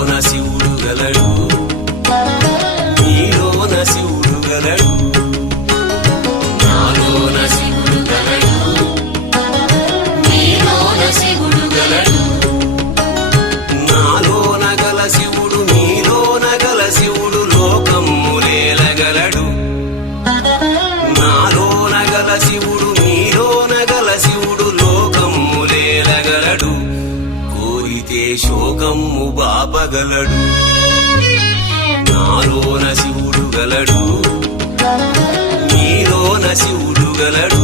నాలోన శివుడు గలడు, నీలోన శివుడు గలడు. నాలోన శివుడు గలడు, నీలోన శివుడు గలడు. నాలోన గల శివుడు నీలోన గల శివుడు లోకమ్ములేలగలడు. నాలోన గల శివుడు నీలోన గల శివుడు లోకమ్ములేలగలడు. కోరితే శోకమ్ము బాపగలడు. నాలోన శివుడు గలడు, నీలోన శివుడు గలడు.